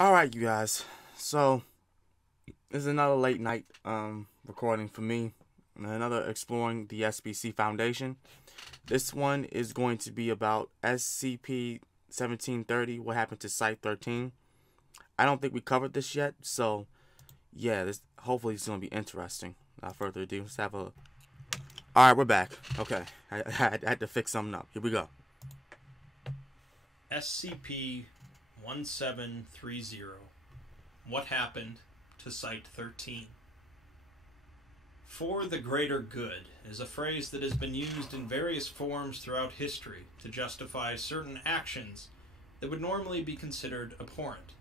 Alright, you guys. So, this is another late night recording for me. Another exploring the SBC Foundation. This one is going to be about SCP-1730, what happened to Site-13. I don't think we covered this yet, so yeah, hopefully it's going to be interesting. Without further ado, let's have a... Alright, we're back. Okay, I had to fix something up. Here we go. SCP-1730. What happened to Site-13? For the greater good is a phrase that has been used in various forms throughout history to justify certain actions that would normally be considered abhorrent.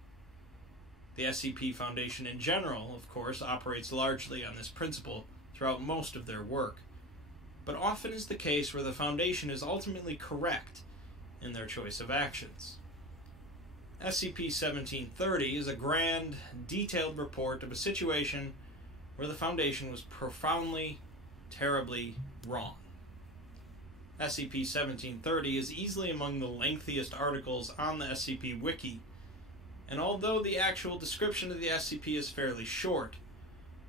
The SCP Foundation in general, of course, operates largely on this principle throughout most of their work, but often is the case where the Foundation is ultimately correct in their choice of actions. SCP-1730 is a grand, detailed report of a situation where the Foundation was profoundly, terribly wrong. SCP-1730 is easily among the lengthiest articles on the SCP Wiki, and although the actual description of the SCP is fairly short,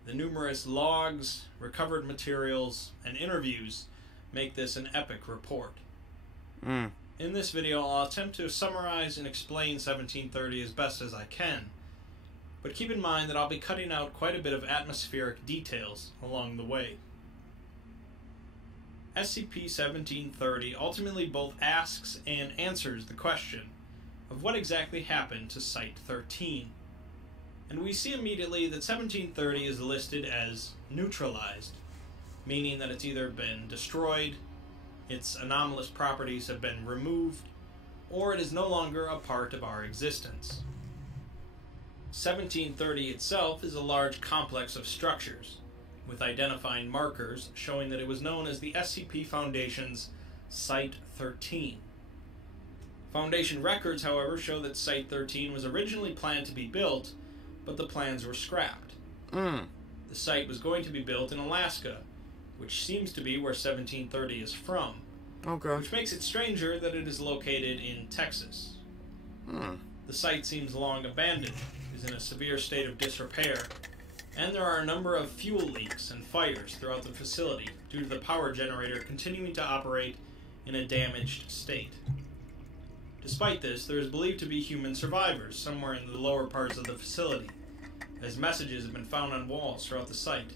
the numerous logs, recovered materials, and interviews make this an epic report. In this video, I'll attempt to summarize and explain 1730 as best as I can, but keep in mind that I'll be cutting out quite a bit of atmospheric details along the way. SCP-1730 ultimately both asks and answers the question of what exactly happened to Site-13, and we see immediately that 1730 is listed as neutralized, meaning that it's either been destroyed, its anomalous properties have been removed, or it is no longer a part of our existence. 1730 itself is a large complex of structures, with identifying markers showing that it was known as the SCP Foundation's Site-13. Foundation records, however, show that Site-13 was originally planned to be built, but the plans were scrapped. The site was going to be built in Alaska, which seems to be where 1730 is from. Okay. Which makes it stranger that it is located in Texas. The site seems long abandoned, is in a severe state of disrepair, and there are a number of fuel leaks and fires throughout the facility due to the power generator continuing to operate in a damaged state. Despite this, there is believed to be human survivors somewhere in the lower parts of the facility, as messages have been found on walls throughout the site,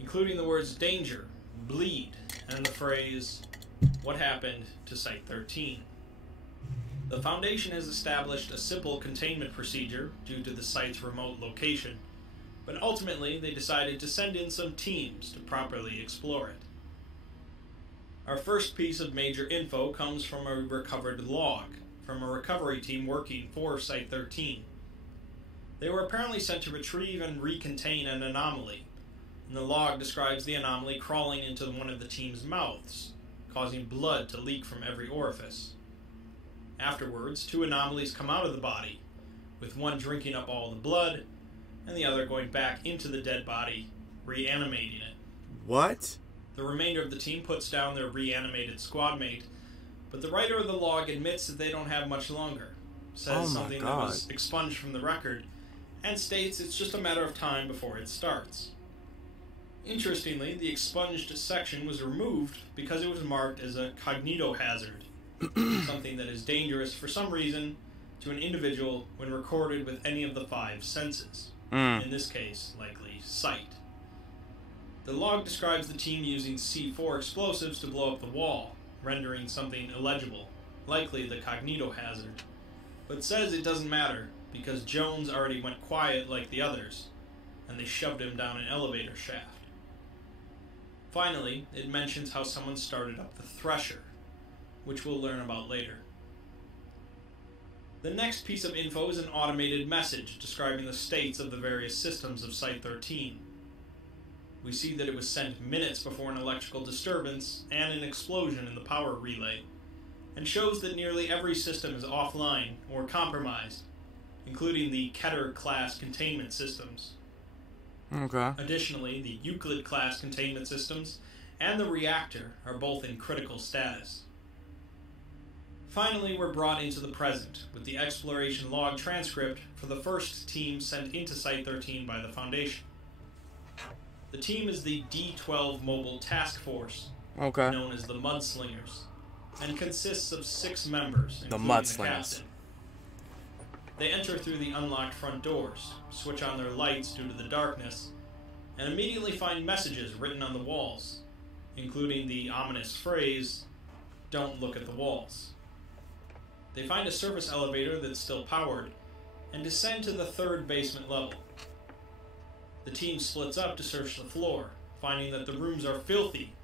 including the words danger, bleed, and the phrase, what happened to Site-13? The Foundation has established a simple containment procedure due to the site's remote location, but ultimately they decided to send in some teams to properly explore it. Our first piece of major info comes from a recovered log from a recovery team working for Site-13. They were apparently sent to retrieve and recontain an anomaly, and the log describes the anomaly crawling into one of the team's mouths, causing blood to leak from every orifice. Afterwards, two anomalies come out of the body, with one drinking up all the blood, and the other going back into the dead body, reanimating it. What? The remainder of the team puts down their reanimated squad mate, but the writer of the log admits that they don't have much longer, says something that was expunged from the record, and states it's just a matter of time before it starts. Interestingly, the expunged section was removed because it was marked as a cognitohazard, something that is dangerous for some reason to an individual when recorded with any of the five senses, in this case, likely sight. The log describes the team using C4 explosives to blow up the wall, rendering something illegible, likely the cognitohazard, but says it doesn't matter because Jones already went quiet like the others, and they shoved him down an elevator shaft. Finally, it mentions how someone started up the Thresher, which we'll learn about later. The next piece of info is an automated message describing the states of the various systems of Site-13. We see that it was sent minutes before an electrical disturbance and an explosion in the power relay, and shows that nearly every system is offline or compromised, including the Keter-class containment systems. Okay. Additionally, the Euclid-class containment systems and the reactor are both in critical status. Finally, we're brought into the present, with the exploration log transcript for the first team sent into Site-13 by the Foundation. The team is the D-12 Mobile Task Force, known as the Mudslingers, and consists of 6 members, including the captain. They enter through the unlocked front doors, switch on their lights due to the darkness, and immediately find messages written on the walls, including the ominous phrase, "Don't look at the walls." They find a surface elevator that's still powered, and descend to the 3rd basement level. The team splits up to search the floor, finding that the rooms are filthy,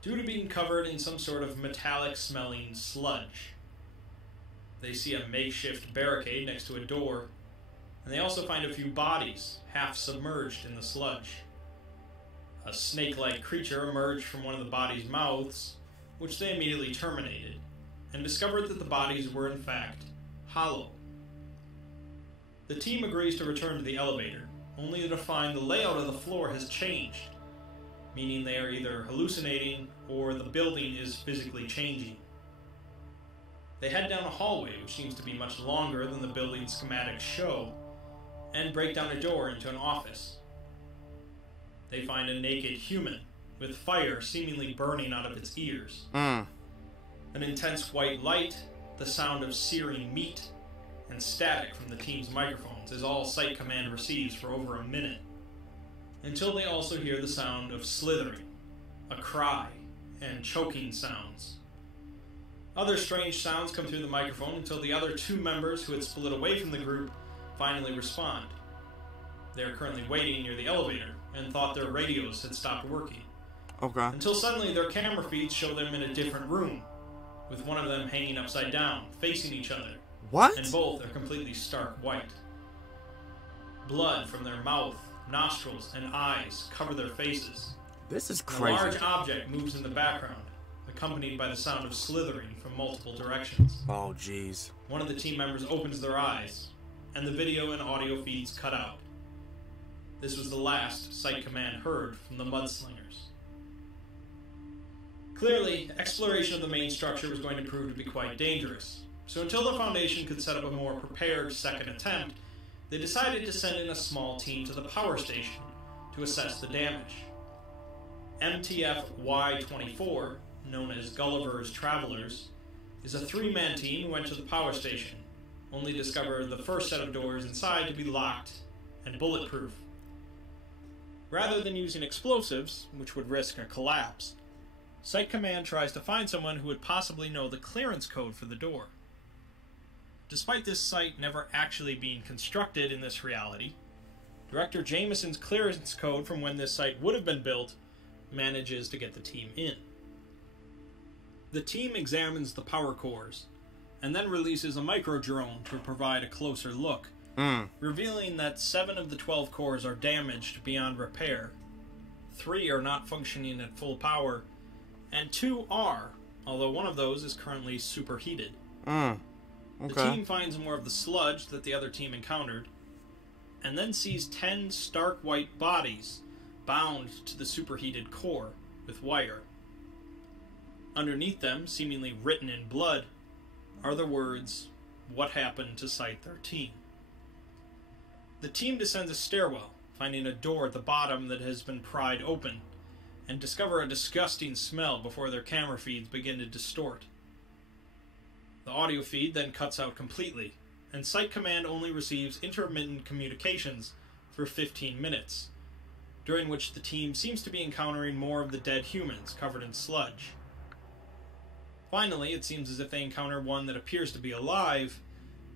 due to being covered in some sort of metallic-smelling sludge. They see a makeshift barricade next to a door, and they also find a few bodies, half submerged in the sludge. A snake-like creature emerged from one of the bodies' mouths, which they immediately terminated, and discovered that the bodies were in fact hollow. The team agrees to return to the elevator, only to find the layout of the floor has changed, meaning they are either hallucinating or the building is physically changing. They head down a hallway, which seems to be much longer than the building's schematics show, and break down a door into an office. They find a naked human, with fire seemingly burning out of its ears. An intense white light, the sound of searing meat, and static from the team's microphones is all Site Command receives for over a minute, until they also hear the sound of slithering, a cry, and choking sounds. Other strange sounds come through the microphone until the other 2 members who had split away from the group finally respond. They are currently waiting near the elevator and thought their radios had stopped working. Until suddenly their camera feeds show them in a different room, with one of them hanging upside down, facing each other. What? And both are completely stark white. Blood from their mouth, nostrils, and eyes cover their faces. This is crazy. A large object moves in the background, accompanied by the sound of slithering from multiple directions. Oh, jeez. One of the team members opens their eyes, and the video and audio feeds cut out. This was the last Site Command heard from the Mudslingers. Clearly, exploration of the main structure was going to prove to be quite dangerous, so until the Foundation could set up a more prepared second attempt, they decided to send in a small team to the power station to assess the damage. MTF Y-24, known as Gulliver's Travelers, is a 3-man team who went to the power station, only to discover the first set of doors inside to be locked and bulletproof. Rather than using explosives, which would risk a collapse, Site Command tries to find someone who would possibly know the clearance code for the door. Despite this site never actually being constructed in this reality, Director Jameson's clearance code from when this site would have been built manages to get the team in. The team examines the power cores, and then releases a micro-drone to provide a closer look, revealing that 7 of the 12 cores are damaged beyond repair, 3 are not functioning at full power, and 2 are, although one of those is currently superheated. The team finds more of the sludge that the other team encountered, and then sees 10 stark white bodies bound to the superheated core with wire. Underneath them, seemingly written in blood, are the words, "What happened to Site-13?" The team descends a stairwell, finding a door at the bottom that has been pried open, and discover a disgusting smell before their camera feeds begin to distort. The audio feed then cuts out completely, and Site Command only receives intermittent communications for 15 minutes, during which the team seems to be encountering more of the dead humans covered in sludge. Finally, it seems as if they encounter one that appears to be alive,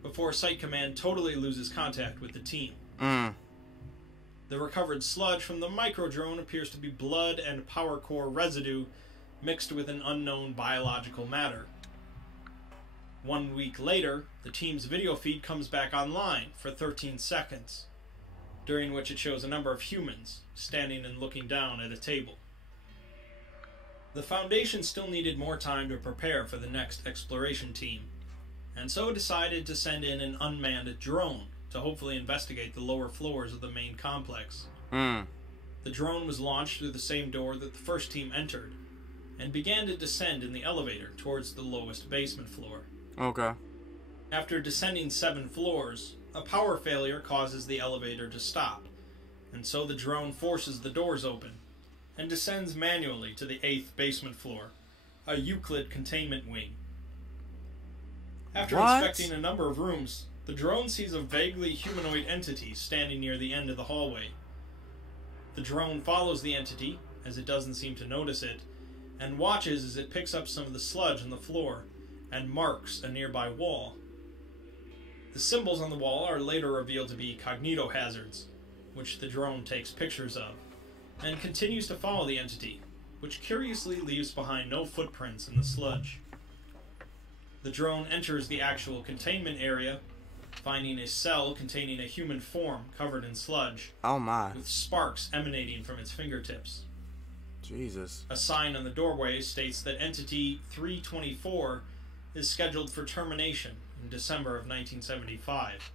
before Site Command totally loses contact with the team. The recovered sludge from the micro-drone appears to be blood and power core residue mixed with an unknown biological matter. 1 week later, the team's video feed comes back online for 13 seconds, during which it shows a number of humans standing and looking down at a table. The Foundation still needed more time to prepare for the next exploration team, and so decided to send in an unmanned drone to hopefully investigate the lower floors of the main complex. The drone was launched through the same door that the first team entered, and began to descend in the elevator towards the lowest basement floor. Okay. After descending 7 floors, a power failure causes the elevator to stop, and so the drone forces the doors open and descends manually to the 8th basement floor, a Euclid containment wing. After inspecting a number of rooms, the drone sees a vaguely humanoid entity standing near the end of the hallway. The drone follows the entity, as it doesn't seem to notice it, and watches as it picks up some of the sludge on the floor and marks a nearby wall. The symbols on the wall are later revealed to be cognitohazards, which the drone takes pictures of, and continues to follow the entity, which curiously leaves behind no footprints in the sludge. The drone enters the actual containment area, finding a cell containing a human form covered in sludge. Oh my. With sparks emanating from its fingertips. Jesus. A sign on the doorway states that Entity 324 is scheduled for termination in December of 1975.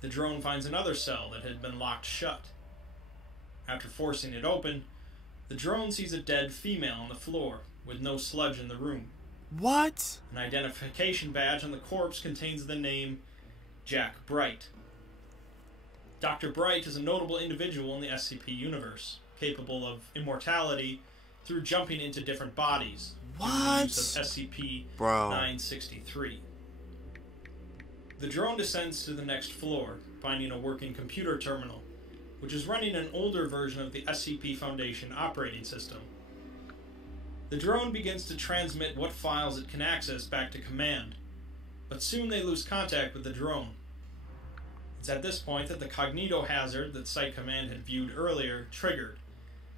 The drone finds another cell that had been locked shut. After forcing it open, the drone sees a dead female on the floor with no sludge in the room. What? An identification badge on the corpse contains the name Jack Bright. Dr. Bright is a notable individual in the SCP universe, capable of immortality through jumping into different bodies. What? Use of SCP-963. The drone descends to the next floor, finding a working computer terminal, which is running an older version of the SCP Foundation operating system. The drone begins to transmit what files it can access back to command, but soon they lose contact with the drone. It's at this point that the cognitohazard that Site Command had viewed earlier triggered,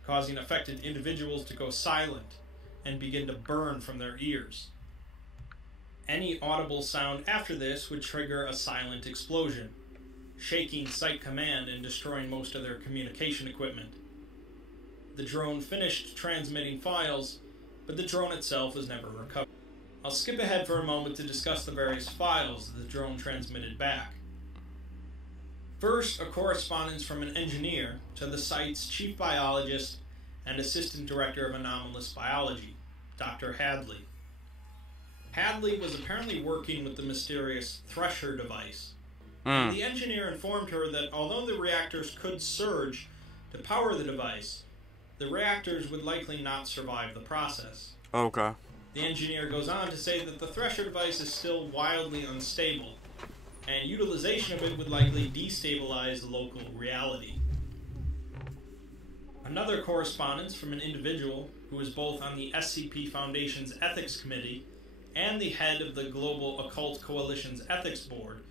causing affected individuals to go silent and begin to burn from their ears. Any audible sound after this would trigger a silent explosion, shaking Site Command and destroying most of their communication equipment. The drone finished transmitting files, but the drone itself was never recovered. I'll skip ahead for a moment to discuss the various files that the drone transmitted back. First, a correspondence from an engineer to the site's chief biologist and assistant director of anomalous biology, Dr. Hadley. Hadley was apparently working with the mysterious Thresher device. The engineer informed her that although the reactors could surge to power the device, the reactors would likely not survive the process. Okay. The engineer goes on to say that the Thresher device is still wildly unstable, and utilization of it would likely destabilize local reality. Another correspondence from an individual who is both on the SCP Foundation's Ethics Committee and the head of the Global Occult Coalition's Ethics Board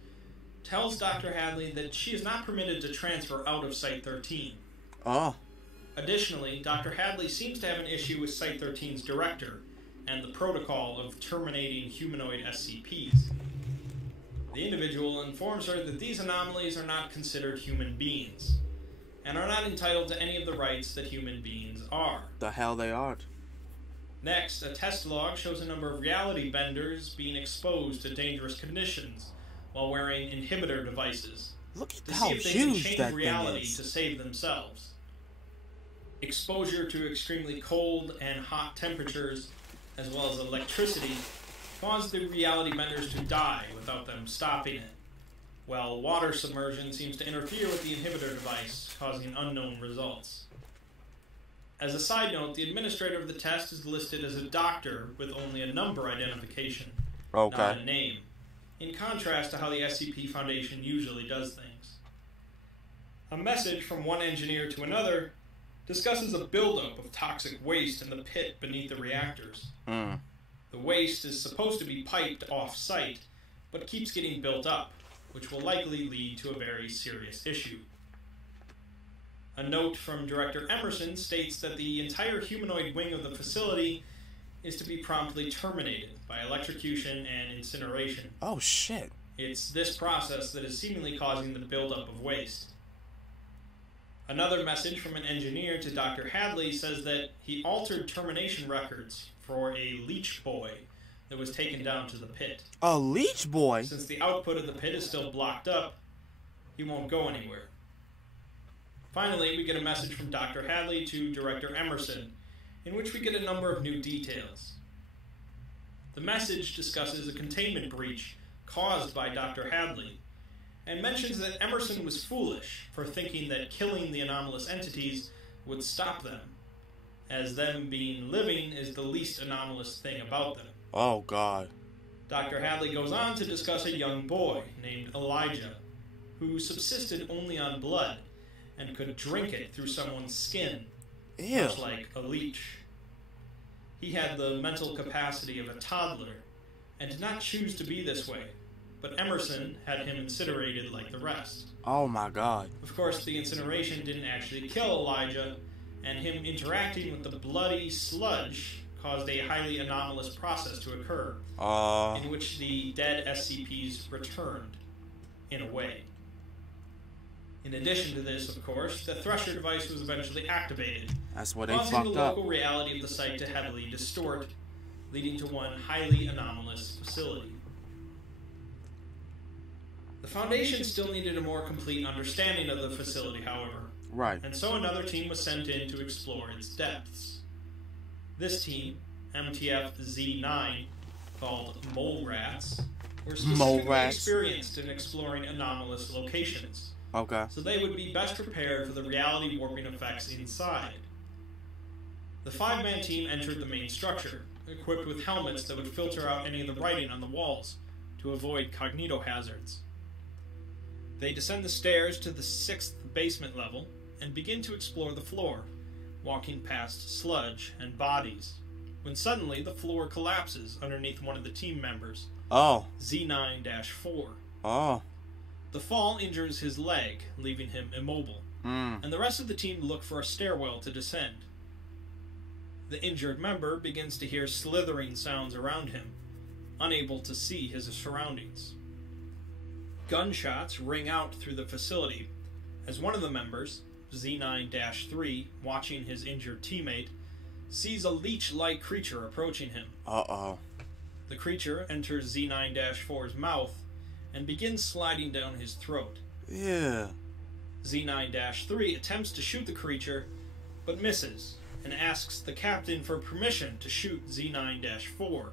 tells Dr. Hadley that she is not permitted to transfer out of Site-13. Oh. Additionally, Dr. Hadley seems to have an issue with Site-13's director and the protocol of terminating humanoid SCPs. The individual informs her that these anomalies are not considered human beings, and are not entitled to any of the rights that human beings are. The hell they are. Next, a test log shows a number of reality benders being exposed to dangerous conditions while wearing inhibitor devices Look at to how see if they can huge change that reality thing to is. save themselves. Exposure to extremely cold and hot temperatures, as well as electricity, caused the reality benders to die without them stopping it, while water submersion seems to interfere with the inhibitor device, causing unknown results. As a side note, the administrator of the test is listed as a doctor with only a number identification, not a name, in contrast to how the SCP Foundation usually does things. A message from one engineer to another discusses a buildup of toxic waste in the pit beneath the reactors. The waste is supposed to be piped off-site, but keeps getting built up, which will likely lead to a very serious issue. A note from Director Emerson states that the entire humanoid wing of the facility is to be promptly terminated by electrocution and incineration. Oh, shit. It's this process that is seemingly causing the buildup of waste. Another message from an engineer to Dr. Hadley says that he altered termination records for a leech boy that was taken down to the pit. A leech boy? Since the output of the pit is still blocked up, he won't go anywhere. Finally, we get a message from Dr. Hadley to Director Emerson, in which we get a number of new details. The message discusses a containment breach caused by Dr. Hadley, and mentions that Emerson was foolish for thinking that killing the anomalous entities would stop them, as them being living is the least anomalous thing about them. Oh, God. Dr. Hadley goes on to discuss a young boy named Elijah, who subsisted only on blood and could drink it through someone's skin, Ew. much like a leech. He had the mental capacity of a toddler and did not choose to be this way, but Emerson had him incinerated like the rest. Oh, my God. Of course, the incineration didn't actually kill Elijah, and him interacting with the bloody sludge caused a highly anomalous process to occur, in which the dead SCPs returned, in a way. In addition to this, of course, the Thresher device was eventually activated, That's what they causing fucked the up. local reality of the site to heavily distort, leading to one highly anomalous facility. The Foundation still needed a more complete understanding of the facility, however, Right. and so another team was sent in to explore its depths. This team, MTF-Z9, called Mole Rats, were specifically experienced in exploring anomalous locations, Okay. so they would be best prepared for the reality warping effects inside. The 5-man team entered the main structure, equipped with helmets that would filter out any of the writing on the walls to avoid cognitohazards. They descend the stairs to the 6th basement level and begin to explore the floor, walking past sludge and bodies, when suddenly the floor collapses underneath one of the team members, Oh. Z9-4. Oh. The fall injures his leg, leaving him immobile, and the rest of the team look for a stairwell to descend. The injured member begins to hear slithering sounds around him, unable to see his surroundings. Gunshots ring out through the facility as one of the members, Z9-3, watching his injured teammate, sees a leech-like creature approaching him. Uh-oh. The creature enters Z9-4's mouth and begins sliding down his throat. Yeah. Z9-3 attempts to shoot the creature, but misses, and asks the captain for permission to shoot Z9-4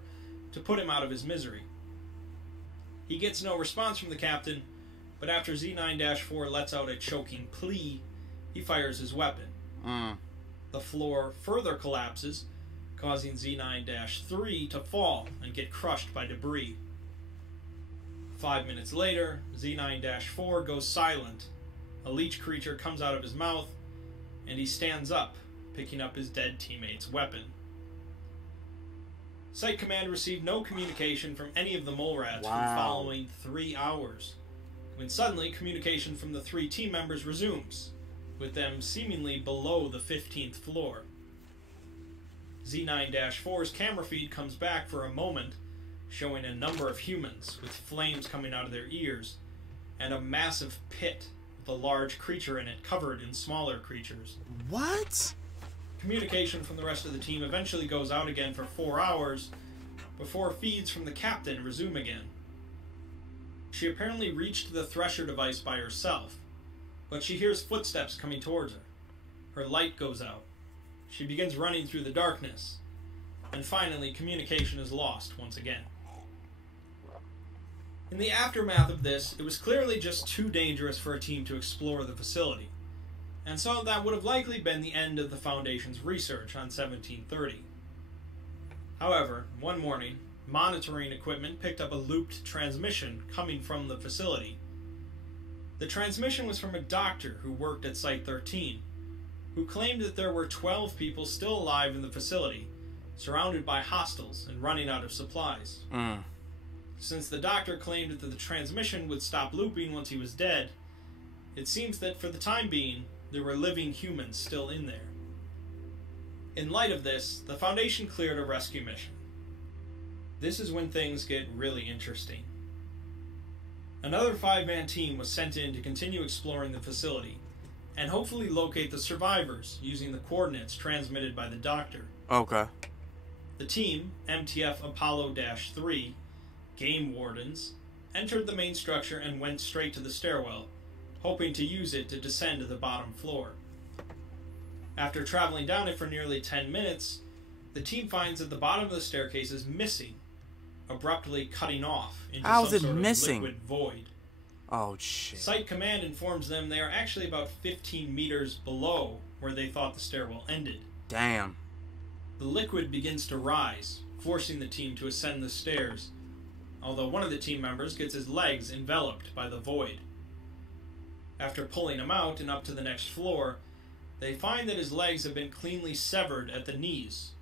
to put him out of his misery. He gets no response from the captain, but after Z9-4 lets out a choking plea, he fires his weapon. The floor further collapses, causing Z9-3 to fall and get crushed by debris. 5 minutes later, Z9-4 goes silent. A leech creature comes out of his mouth, and he stands up, picking up his dead teammate's weapon. Site Command received no communication from any of the mole rats for the following 3 hours, when suddenly communication from the 3 team members resumes, with them seemingly below the 15th floor. Z9-4's camera feed comes back for a moment, showing a number of humans with flames coming out of their ears, and a massive pit with a large creature in it covered in smaller creatures. What? Communication from the rest of the team eventually goes out again for 4 hours, before feeds from the captain resume again. She apparently reached the Thresher device by herself, but she hears footsteps coming towards her. Her light goes out. She begins running through the darkness, and finally communication is lost once again. In the aftermath of this, it was clearly just too dangerous for a team to explore the facility, and so that would have likely been the end of the Foundation's research on 1730. However, one morning, monitoring equipment picked up a looped transmission coming from the facility. The transmission was from a doctor who worked at Site-13, who claimed that there were 12 people still alive in the facility, surrounded by hostiles and running out of supplies. Since the doctor claimed that the transmission would stop looping once he was dead, it seems that for the time being, there were living humans still in there. In light of this, the Foundation cleared a rescue mission. This is when things get really interesting. Another 5-man team was sent in to continue exploring the facility, and hopefully locate the survivors using the coordinates transmitted by the doctor. Okay. The team, MTF Apollo-3, Game Wardens, entered the main structure and went straight to the stairwell, hoping to use it to descend to the bottom floor. After traveling down it for nearly 10 minutes, the team finds that the bottom of the staircase is missing, abruptly cutting off into How some is it sort of missing? liquid void. Oh, shit. Site Command informs them they are actually about 15 meters below where they thought the stairwell ended. Damn. The liquid begins to rise, forcing the team to ascend the stairs, although one of the team members gets his legs enveloped by the void. After pulling him out and up to the next floor, they find that his legs have been cleanly severed at the knees,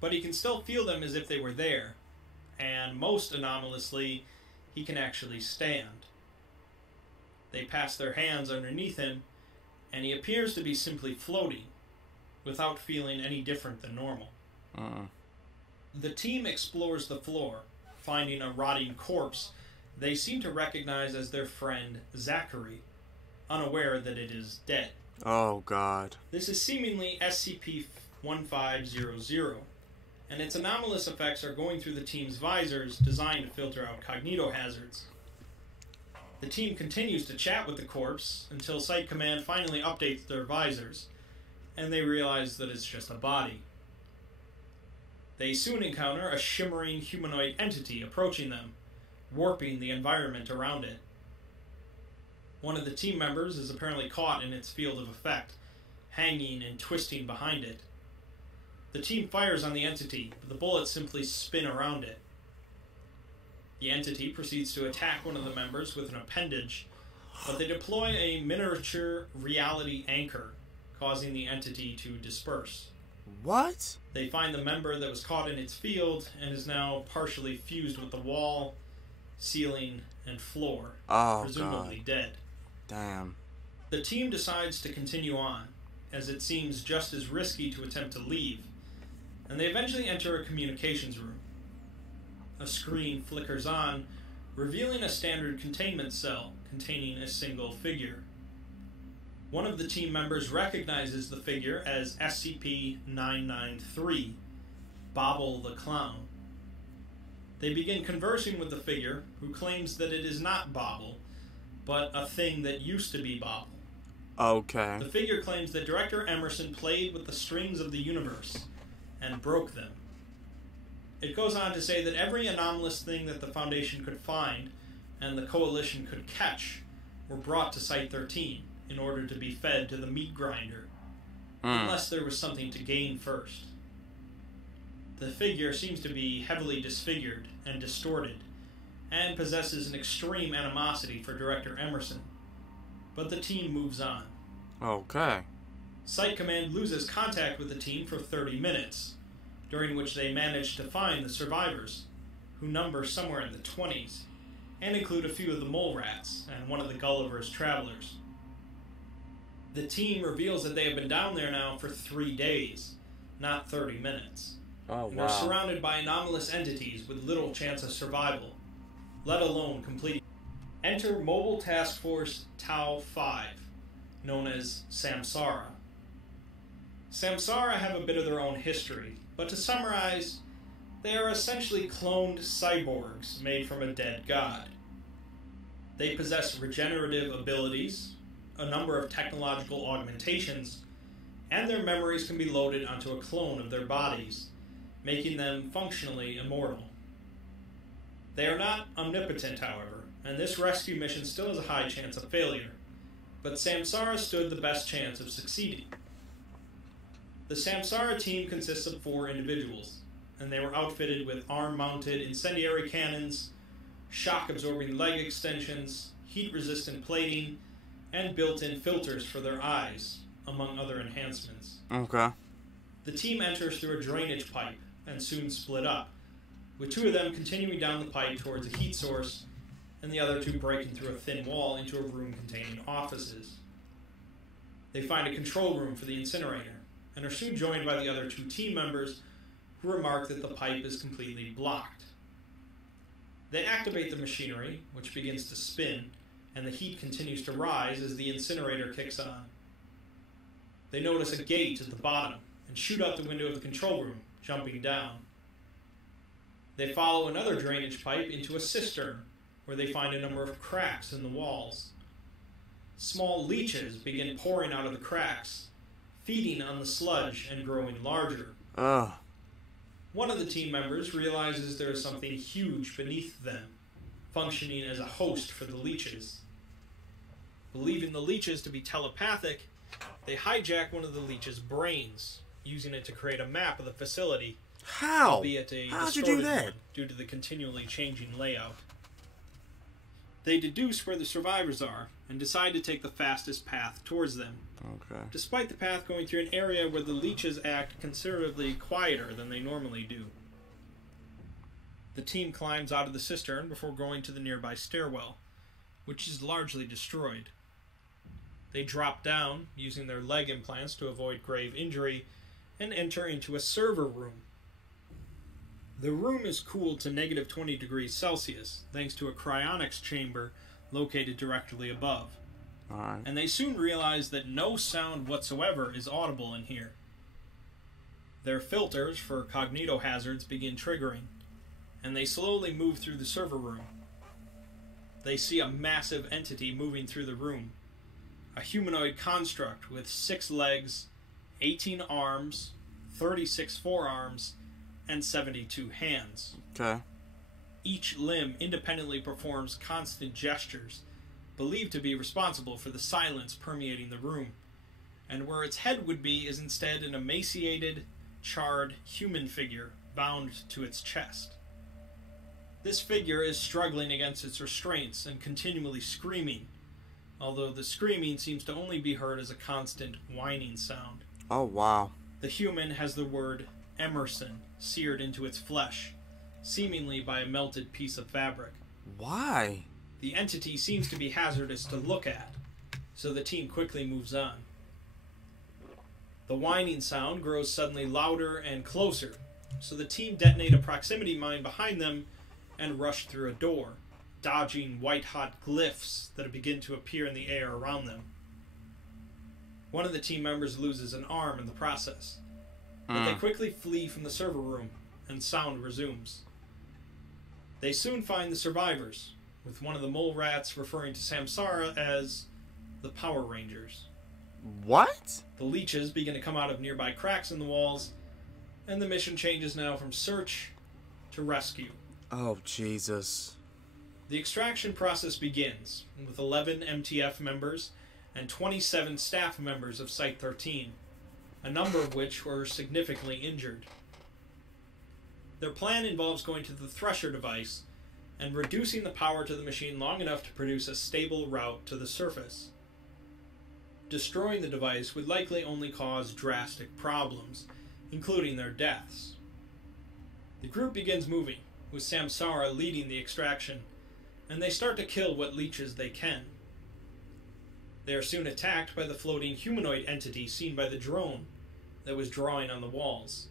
but he can still feel them as if they were there, and most anomalously, he can actually stand. They pass their hands underneath him, and he appears to be simply floating, without feeling any different than normal. The team explores the floor, finding a rotting corpse they seem to recognize as their friend Zachary, unaware that it is dead. Oh, God. This is seemingly SCP-1500, and its anomalous effects are going through the team's visors designed to filter out cognitohazards. The team continues to chat with the corpse until Site Command finally updates their visors, and they realize that it's just a body. They soon encounter a shimmering humanoid entity approaching them, warping the environment around it. One of the team members is apparently caught in its field of effect, hanging and twisting behind it. The team fires on the entity, but the bullets simply spin around it. The entity proceeds to attack one of the members with an appendage, but they deploy a miniature reality anchor, causing the entity to disperse. What? They find the member that was caught in its field and is now partially fused with the wall, ceiling, and floor, presumably God. dead. Damn. The team decides to continue on, as it seems just as risky to attempt to leave, and they eventually enter a communications room. A screen flickers on, revealing a standard containment cell containing a single figure. One of the team members recognizes the figure as SCP-993, Bobble the Clown. They begin conversing with the figure, who claims that it is not Bobble, but a thing that used to be Bobble. Okay. The figure claims that Director Emerson played with the strings of the universe and broke them. It goes on to say that every anomalous thing that the Foundation could find and the Coalition could catch were brought to Site-13 in order to be fed to the meat grinder, unless there was something to gain first. The figure seems to be heavily disfigured and distorted, and possesses an extreme animosity for Director Emerson, but the team moves on. Okay. Site Command loses contact with the team for 30 minutes, during which they manage to find the survivors, who number somewhere in the 20s, and include a few of the mole rats and one of the Gulliver's travelers. The team reveals that they have been down there now for 3 days, not 30 minutes. Oh, and are surrounded by anomalous entities with little chance of survival, let alone completing. Enter Mobile Task Force Tau-5, known as Samsara. Samsara have a bit of their own history, but to summarize, they are essentially cloned cyborgs made from a dead god. They possess regenerative abilities, a number of technological augmentations, and their memories can be loaded onto a clone of their bodies, making them functionally immortal. They are not omnipotent, however, and this rescue mission still has a high chance of failure, but Samsara stood the best chance of succeeding. The Samsara team consists of 4 individuals, and they were outfitted with arm-mounted incendiary cannons, shock-absorbing leg extensions, heat-resistant plating, and built-in filters for their eyes, among other enhancements. Okay. The team enters through a drainage pipe and soon split up, with 2 of them continuing down the pipe towards a heat source, and the other 2 breaking through a thin wall into a room containing offices. They find a control room for the incinerator, and are soon joined by the other 2 team members, who remark that the pipe is completely blocked. They activate the machinery, which begins to spin, and the heat continues to rise as the incinerator kicks on. They notice a gate at the bottom, and shoot out the window of the control room, jumping down. They follow another drainage pipe into a cistern, where they find a number of cracks in the walls. Small leeches begin pouring out of the cracks, feeding on the sludge and growing larger. Ugh. One of the team members realizes there is something huge beneath them, functioning as a host for the leeches. Believing the leeches to be telepathic, they hijack one of the leech's brains, using it to create a map of the facility. How? Albeit a How'd you distorted do that? one due to the continually changing layout. They deduce where the survivors are and decide to take the fastest path towards them. Okay. Despite the path going through an area where the leeches act considerably quieter than they normally do. The team climbs out of the cistern before going to the nearby stairwell, which is largely destroyed. They drop down, using their leg implants to avoid grave injury, and enter into a server room. The room is cooled to negative 20 degrees Celsius, thanks to a cryonics chamber located directly above. Alright. And they soon realize that no sound whatsoever is audible in here. Their filters for cognitohazards begin triggering, and they slowly move through the server room. They see a massive entity moving through the room. A humanoid construct with 6 legs, 18 arms, 36 forearms, and 72 hands. Okay. Each limb independently performs constant gestures, believed to be responsible for the silence permeating the room, and where its head would be is instead an emaciated, charred human figure bound to its chest. This figure is struggling against its restraints and continually screaming, although the screaming seems to only be heard as a constant whining sound. Oh, wow. The human has the word Emerson seared into its flesh, seemingly by a melted piece of fabric. Why? The entity seems to be hazardous to look at, so the team quickly moves on. The whining sound grows suddenly louder and closer, so the team detonate a proximity mine behind them and rush through a door, dodging white-hot glyphs that begin to appear in the air around them. One of the team members loses an arm in the process, but they quickly flee from the server room, and sound resumes. They soon find the survivors, with one of the mole rats referring to Samsara as the Power Rangers. What? The leeches begin to come out of nearby cracks in the walls, and the mission changes now from search to rescue. Oh, Jesus. The extraction process begins, with 11 MTF members and 27 staff members of Site-13, a number of which were significantly injured. Their plan involves going to the Thresher device and reducing the power to the machine long enough to produce a stable route to the surface. Destroying the device would likely only cause drastic problems, including their deaths. The group begins moving, with Samsara leading the extraction, and they start to kill what leeches they can. They are soon attacked by the floating humanoid entity seen by the drone that was drawing on the walls.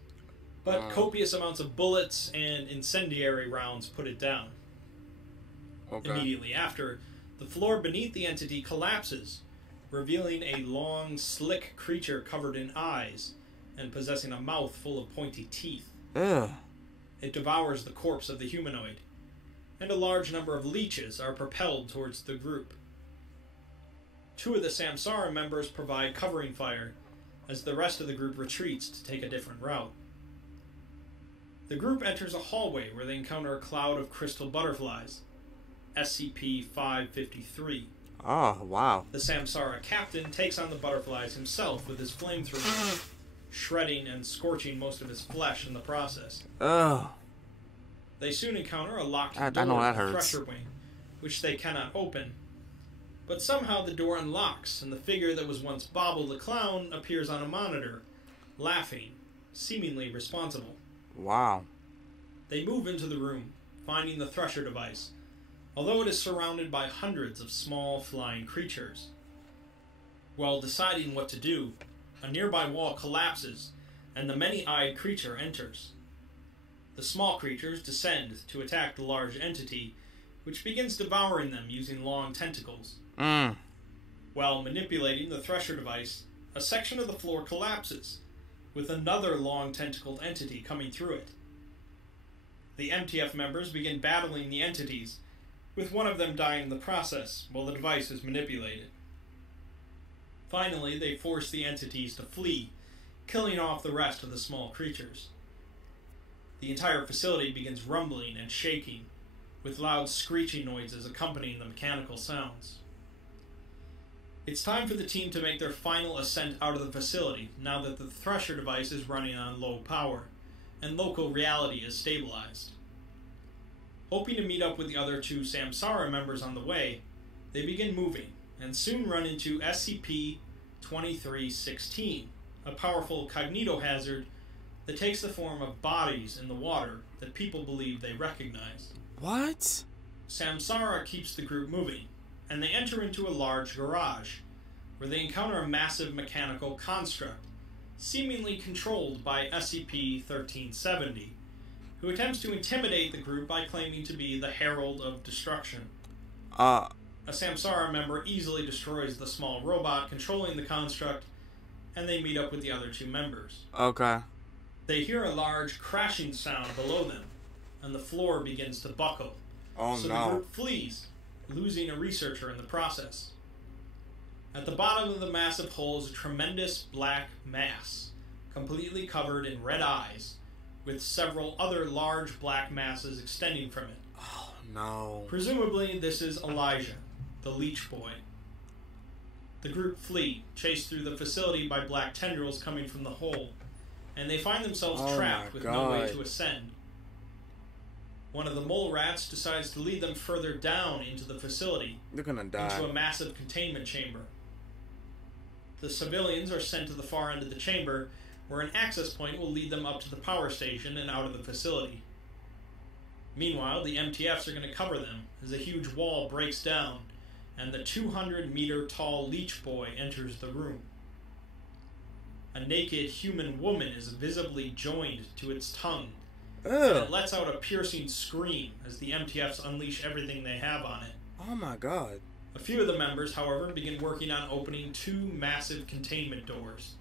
But copious amounts of bullets and incendiary rounds put it down. Okay. Immediately after, the floor beneath the entity collapses, revealing a long, slick creature covered in eyes and possessing a mouth full of pointy teeth. Ugh. It devours the corpse of the humanoid, and a large number of leeches are propelled towards the group. 2 of the Samsara members provide covering fire, as the rest of the group retreats to take a different route. The group enters a hallway where they encounter a cloud of crystal butterflies, SCP-553. Oh, wow. The Samsara captain takes on the butterflies himself with his flamethrower, shredding and scorching most of his flesh in the process. Ugh. They soon encounter a locked I door know that in the hurts. Thresher wing, which they cannot open. But somehow the door unlocks, and the figure that was once Bobble the Clown appears on a monitor, laughing, seemingly responsible. Wow. They move into the room, finding the Thresher device, although it is surrounded by hundreds of small flying creatures. While deciding what to do, a nearby wall collapses, and the many-eyed creature enters. The small creatures descend to attack the large entity, which begins devouring them using long tentacles. While manipulating the Thresher device, a section of the floor collapses, with another long tentacled entity coming through it. The MTF members begin battling the entities, with one of them dying in the process while the device is manipulated. Finally, they force the entities to flee, killing off the rest of the small creatures. The entire facility begins rumbling and shaking, with loud screeching noises accompanying the mechanical sounds. It's time for the team to make their final ascent out of the facility now that the Thresher device is running on low power, and local reality is stabilized. Hoping to meet up with the other two Samsara members on the way, they begin moving, and soon run into SCP-2316, a powerful cognitohazard that takes the form of bodies in the water that people believe they recognize. What? Samsara keeps the group moving, and they enter into a large garage, where they encounter a massive mechanical construct, seemingly controlled by SCP-1370, who attempts to intimidate the group by claiming to be the Herald of Destruction. A Samsara member easily destroys the small robot controlling the construct, and they meet up with the other two members. Okay. They hear a large crashing sound below them, and the floor begins to buckle. Oh so no. the group flees, losing a researcher in the process. At the bottom of the massive hole is a tremendous black mass, completely covered in red eyes, with several other large black masses extending from it. Oh no. Presumably, this is Elijah, the Leech Boy. The group flee, chased through the facility by black tendrils coming from the hole, and they find themselves trapped with no way to ascend. One of the mole rats decides to lead them further down into the facility. They're gonna die. Into a massive containment chamber. The civilians are sent to the far end of the chamber, where an access point will lead them up to the power station and out of the facility. Meanwhile, the MTFs are going to cover them as a huge wall breaks down, and the 200-meter-tall Leech Boy enters the room. A naked human woman is visibly joined to its tongue, and it lets out a piercing scream as the MTFs unleash everything they have on it. Oh my god. A few of the members, however, begin working on opening two massive containment doors,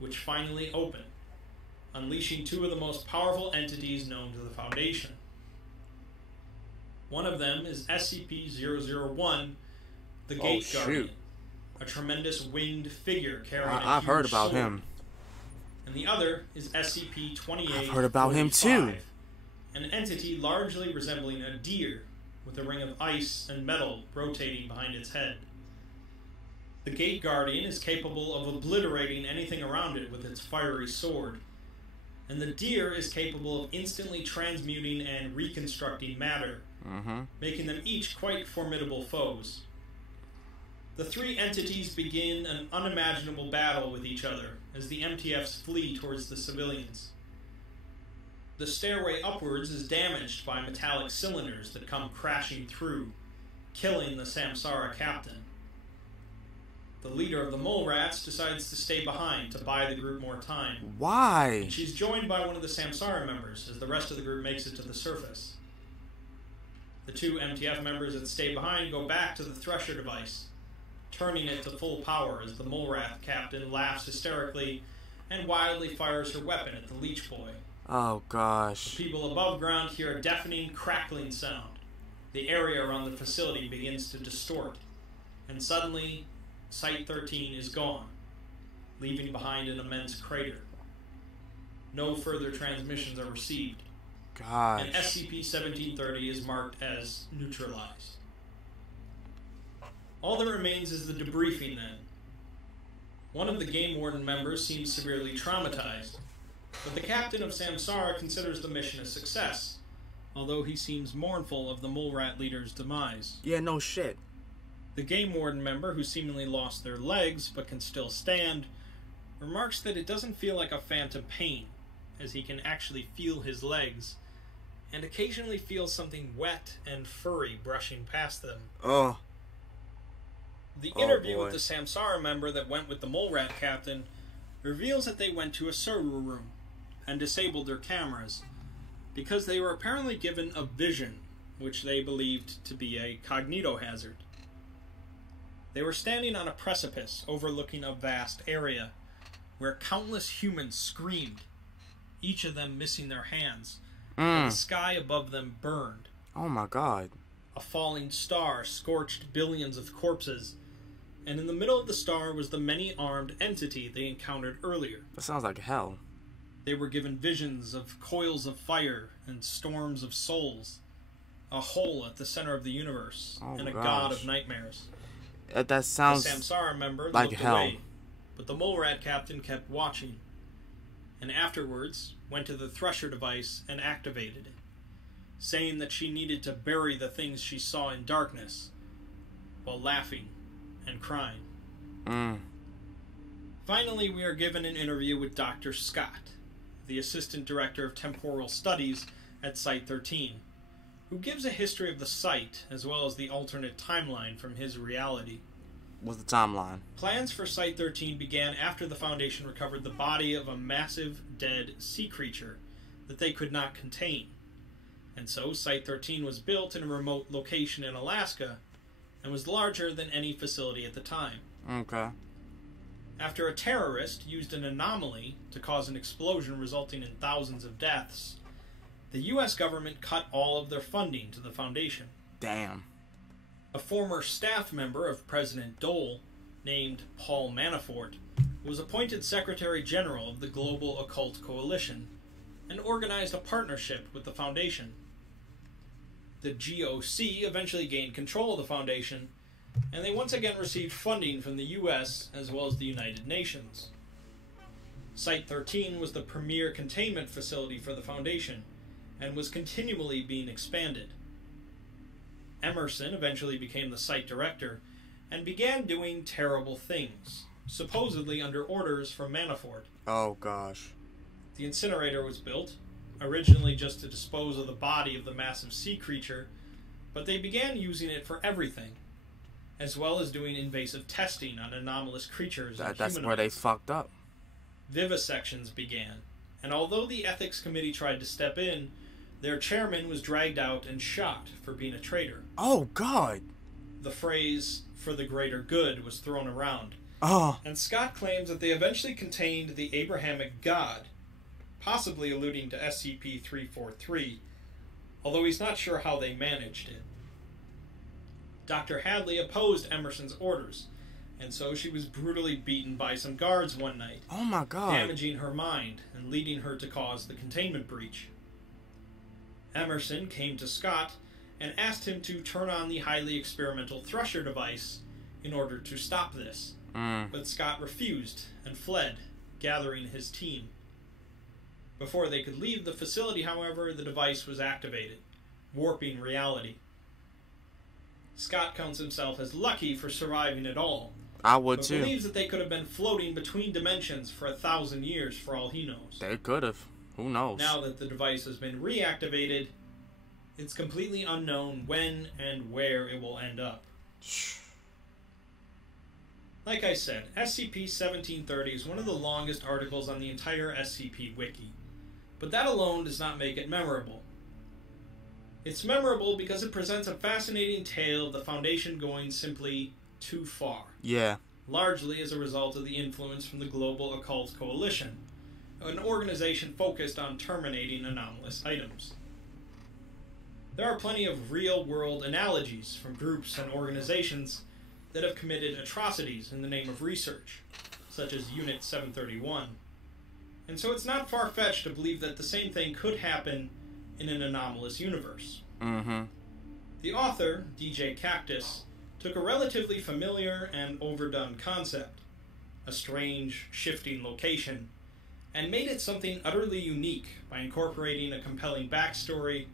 which finally open, unleashing two of the most powerful entities known to the Foundation. One of them is SCP-001, the Gate Guardian, a tremendous winged figure carrying a I've heard about sword. him. And the other is SCP-2845, I've heard about him too. an entity largely resembling a deer with a ring of ice and metal rotating behind its head. The Gate Guardian is capable of obliterating anything around it with its fiery sword, and the deer is capable of instantly transmuting and reconstructing matter, making them each quite formidable foes. The three entities begin an unimaginable battle with each other as the MTFs flee towards the civilians. The stairway upwards is damaged by metallic cylinders that come crashing through, killing the Samsara captain. The leader of the mole rats decides to stay behind to buy the group more time. Why? And she's joined by one of the Samsara members as the rest of the group makes it to the surface. The two MTF members that stay behind go back to the Thresher device, turning it to full power as the mole rat captain laughs hysterically and wildly fires her weapon at the Leech Boy. Oh gosh. People above ground hear a deafening, crackling sound. The area around the facility begins to distort, and suddenly, Site-13 is gone, leaving behind an immense crater. No further transmissions are received, Gosh. and SCP-1730 is marked as neutralized. All that remains is the debriefing then. One of the Game Warden members seems severely traumatized, but the captain of Samsara considers the mission a success, although he seems mournful of the mole rat leader's demise. Yeah, no shit. The Game Warden member, who seemingly lost their legs but can still stand, remarks that it doesn't feel like a phantom pain, as he can actually feel his legs, and occasionally feels something wet and furry brushing past them. Oh. The interview with the Samsara member that went with the mole rat captain reveals that they went to a server room and disabled their cameras because they were apparently given a vision, which they believed to be a cognitohazard. They were standing on a precipice overlooking a vast area where countless humans screamed, each of them missing their hands, and the sky above them burned. Oh my god. A falling star scorched billions of corpses, and in the middle of the star was the many-armed entity they encountered earlier. That sounds like hell. They were given visions of coils of fire and storms of souls, a hole at the center of the universe, and a god of nightmares. That sounds the Samsara member like looked hell. away, but the mole rat captain kept watching, and afterwards went to the Thresher device and activated it, saying that she needed to bury the things she saw in darkness, while laughing and crying. Finally, we are given an interview with Dr. Scott, the Assistant Director of Temporal Studies at Site-13, who gives a history of the site as well as the alternate timeline from his reality. What's the timeline? Plans for Site-13 began after the Foundation recovered the body of a massive dead sea creature that they could not contain. And so Site-13 was built in a remote location in Alaska and was larger than any facility at the time. Okay. After a terrorist used an anomaly to cause an explosion resulting in thousands of deaths, the U.S. government cut all of their funding to the Foundation. Damn. A former staff member of President Dole, named Paul Manafort, was appointed Secretary General of the Global Occult Coalition and organized a partnership with the Foundation. The GOC eventually gained control of the Foundation, and they once again received funding from the U.S. as well as the United Nations. Site-13 was the premier containment facility for the Foundation, and was continually being expanded. Emerson eventually became the site director, and began doing terrible things, supposedly under orders from Manafort. Oh, gosh. The incinerator was built, originally just to dispose of the body of the massive sea creature, but they began using it for everything, as well as doing invasive testing on anomalous creatures and That's humanoids. where they fucked up. Vivisections began, and although the ethics committee tried to step in, their chairman was dragged out and shot for being a traitor. Oh, God. The phrase, "for the greater good," was thrown around, Oh. and Scott claims that they eventually contained the Abrahamic God, possibly alluding to SCP-343, although he's not sure how they managed it. Dr. Hadley opposed Emerson's orders, and so she was brutally beaten by some guards one night, Oh, my God. damaging her mind and leading her to cause the containment breach. Emerson came to Scott and asked him to turn on the highly experimental Thresher device in order to stop this, but Scott refused and fled, gathering his team. Before they could leave the facility, however, the device was activated, warping reality. Scott counts himself as lucky for surviving it all, I would but too. believes that they could have been floating between dimensions for 1,000 years for all he knows. They could have. Who knows? Now that the device has been reactivated, it's completely unknown when and where it will end up. Like I said, SCP-1730 is one of the longest articles on the entire SCP Wiki, but that alone does not make it memorable. It's memorable because it presents a fascinating tale of the Foundation going simply too far. Yeah. Largely as a result of the influence from the Global Occult Coalition, an organization focused on terminating anomalous items. There are plenty of real-world analogies from groups and organizations that have committed atrocities in the name of research, such as Unit 731. And so it's not far-fetched to believe that the same thing could happen in an anomalous universe. The author, DJ Cactus, took a relatively familiar and overdone concept, a strange, shifting location, and made it something utterly unique by incorporating a compelling backstory,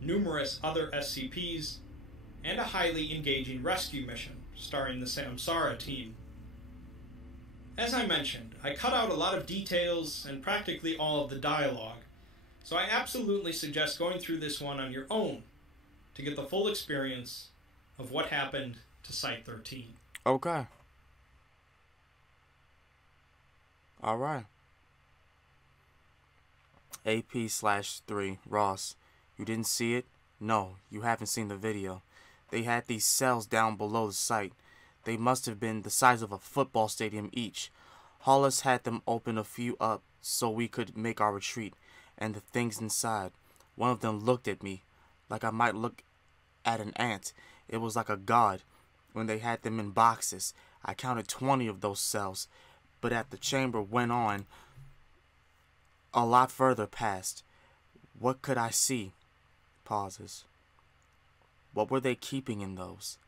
numerous other SCPs, and a highly engaging rescue mission starring the Samsara team. As I mentioned, I cut out a lot of details and practically all of the dialogue, so I absolutely suggest going through this one on your own to get the full experience of what happened to Site-13. Okay. Alright. AP/3. Ross, you didn't see it? No, you haven't seen the video. They had these cells down below the site. They must have been the size of a football stadium each. Hollis had them open a few up so we could make our retreat, and the things inside. One of them looked at me like I might look at an ant. It was like a god. When they had them in boxes, I counted 20 of those cells, but as the chamber went on, a lot further past. What could I see? Pauses. What were they keeping in those?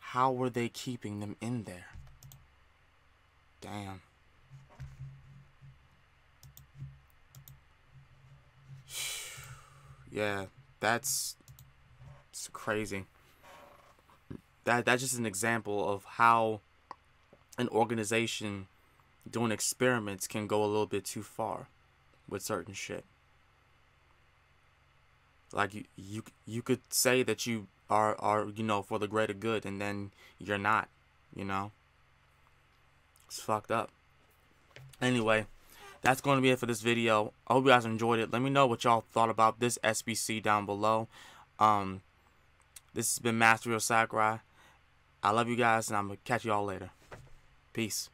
How were they keeping them in there? Damn. Yeah, it's crazy. That's just an example of how an organization doing experiments can go a little bit too far with certain shit. Like you could say that you are you know, for the greater good, and then you're not, you know. It's fucked up. Anyway, that's going to be it for this video. I hope you guys enjoyed it. Let me know what y'all thought about this SBC down below. This has been Master of Sakurai. I love you guys, and I'm going to catch you all later. Peace.